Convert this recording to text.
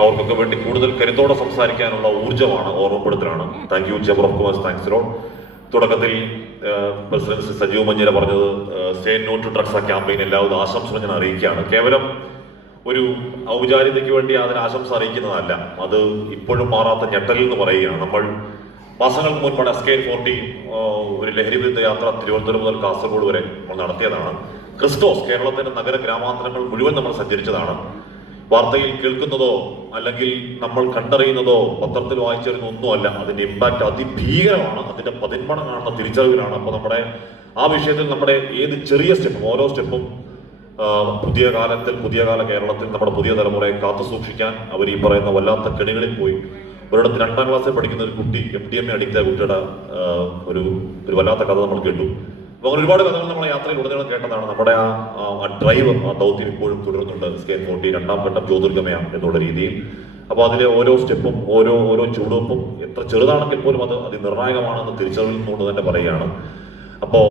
അവർക്കൊക്കെ വേണ്ടി കൂടുതൽ കരുത്തോടെ സംസാരിക്കാനുള്ള ഊർജ്ജമാണ്, ഓർമ്മപ്പെടുത്തലാണ്. Thank you chamber of commerce, thanks lot. തുടക്കത്തിൽ പ്രസിഡന്റ് സജീവ് മഞ്ഞില പറഞ്ഞത് say no to drugs campaign എല്ലാവരും ആശംസകൾ ഞാൻ അറിയിക്കുകയാണ്. കേവലം ഒരു ഔപചാരികതയ്ക്ക് വേണ്ടി അതിന് ആശംസ അറിയിക്കുന്നതല്ല, അത് ഇപ്പോഴും മാറാത്ത ഞെട്ടൽ എന്ന് പറയുകയാണ്. നമ്മൾ മാസങ്ങൾക്ക് മുൻപാണ് SK40 ഒരു ലഹരി വിരുദ്ധ യാത്ര തിരുവനന്തപുരം മുതൽ കാസർഗോഡ് വരെ നമ്മൾ നടത്തിയതാണ്. ക്രിസ്റ്റോസ് കേരളത്തിന്റെ നഗര ഗ്രാമാന്തരങ്ങൾ മുഴുവൻ നമ്മൾ സഞ്ചരിച്ചതാണ്. വാർത്തയിൽ കേൾക്കുന്നതോ അല്ലെങ്കിൽ നമ്മൾ കണ്ടറിയുന്നതോ പത്രത്തിൽ വായിച്ചറിയുന്ന ഒന്നുമല്ല, അതിന്റെ ഇമ്പാക്ട് അതിഭീകരമാണ്. അതിന്റെ പതിന്മണം കാണുന്ന തിരിച്ചറിവിലാണ്. അപ്പൊ നമ്മുടെ ആ വിഷയത്തിൽ നമ്മുടെ ഏത് ചെറിയ സ്റ്റെപ്പും ഓരോ സ്റ്റെപ്പും പുതിയ കാല കേരളത്തിൽ നമ്മുടെ പുതിയ തലമുറയെ കാത്തു സൂക്ഷിക്കാൻ അവർ ഈ പറയുന്ന വല്ലാത്ത കെണികളിൽ പോയി. ഒരിടത്ത് 2ാം ക്ലാസ്സിൽ പഠിക്കുന്ന ഒരു കുട്ടി MDMA അഡിക്റ്റായ കുട്ടിയുടെ ഒരു വല്ലാത്ത കഥ നമ്മൾ കേട്ടു. അപ്പൊ അങ്ങനെ ഒരുപാട് കഥകൾ നമ്മളെ യാത്രയിൽ ഉടനീളം കേട്ടതാണ്. നമ്മുടെ ആ ഡ്രൈവ്, ആ ദൗത്യം ഇപ്പോഴും തുടരുന്നുണ്ട്. SK40 2ാം ഘട്ടം ജ്യോതിർഗമയാണ് എന്നുള്ള രീതിയിൽ. അപ്പൊ അതിലെ ഓരോ സ്റ്റെപ്പും ഓരോ ചുവടുവെപ്പും എത്ര ചെറുതാണെങ്കിൽ പോലും അത് അതിനിർണായകമാണെന്ന് തിരിച്ചറിവിൽ നിന്നുകൊണ്ട് തന്നെ പറയുകയാണ്. അപ്പോൾ